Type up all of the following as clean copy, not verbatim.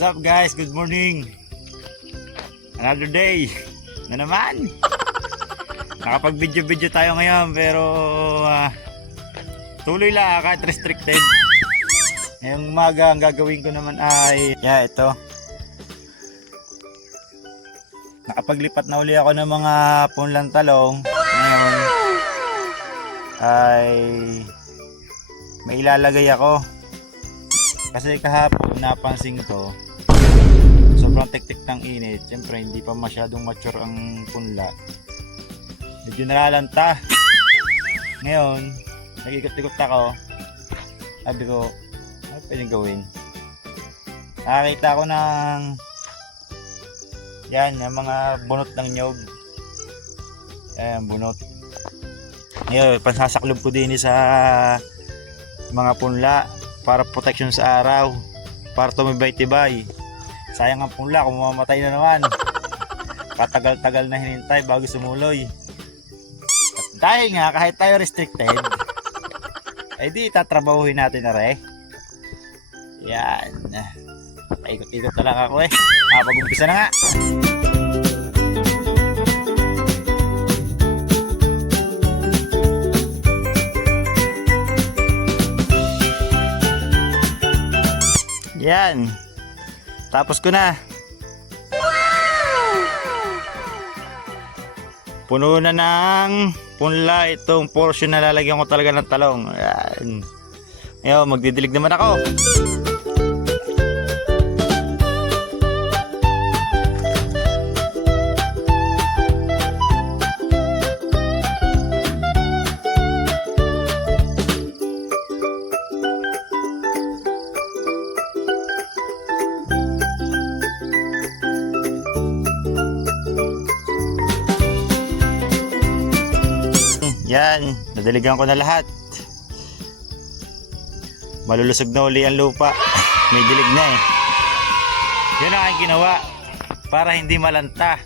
What's up guys? Good morning. Another day na naman. Nakapag-video tayo ngayon pero tuloy lang kahit restricted. Ngayong umaga ang gagawin ko naman ay ito. Nakapaglipat na uli ako ng mga punlang talong. Ngayon ay may ilalagay ako. Kasi kahapon napansin ko sobrang tiktik ng init. Siyempre hindi pa masyadong mature ang punla. Medyo nalalanta. Ngayon nag-ikot-ikot ako. Sabi ko ano pwedeng gawin? Nakakita ko ng yung mga bunot ng nyog. Ayan, bunot. Ngayon pansasaklob ko din sa mga punla para protection sa araw, para tumibay-tibay. Sayang ang punla kung mamamatay na naman. Katagal-tagal na hinintay bago sumuloy. At dahil nga kahit tayo restricted, ay di tatrabahuhin natin na rin. Yan. Paikot-ikot na lang ako Pag-umpisa na nga. Yan. Tapos ko na. Puno na ng punla itong portion na lalagyan ko talaga ng talong. Yan. Ngayon, magdidilig naman ako. Yan, nadiligan ko na lahat. Malulusog na uli ang lupa. May dilig na Yun ang aking ginawa para hindi malanta.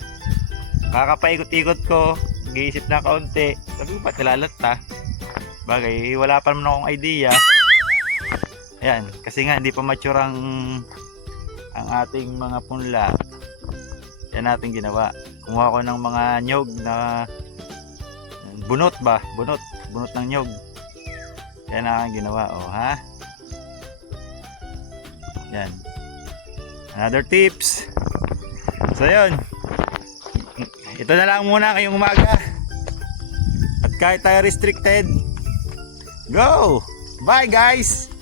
Kakapaikot-ikot ko, nag-iisip na kaunti. Sabi ko ba't nilalanta? Bagay, wala pa naman akong idea. Yan, kasi nga hindi pa mature ang ating mga punla. Yan natin ginawa. Kumuha ko ng mga nyog na bunot ng nyog. Yan ang ginawa yan, another tips. So yun, ito na lang muna ngayong umaga. At kahit tayo restricted, go! Bye guys!